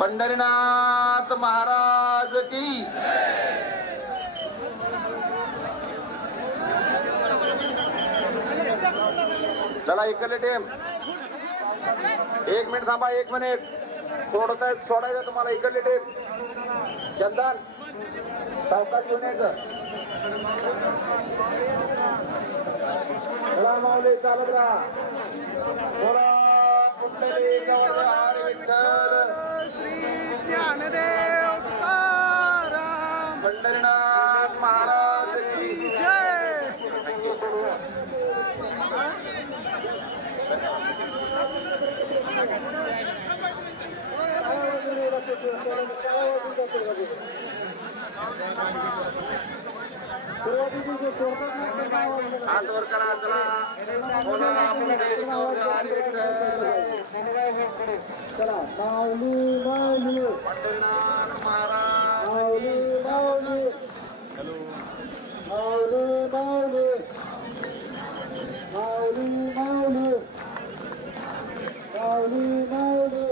पंढरीनाथ महाराज की। चला इकडले टीम 1 मिनिट थांबा 1 मिनिट सोडायचं तुम्हाला इकडली टीम चंदन सावकाश घेऊन यायचं माऊली चालत राहा बोला कुंडली हरी विठ्ठल श्री ज्ञानदेव तुकाराम पंढरीनाथ महाराज की जय। हात वर करा चला बोला कुंडली हरी विठ्ठल चला माऊली माऊली पंढरीनाथ महाराज माऊली माऊली माऊली माऊली माऊली माऊली माऊली माऊली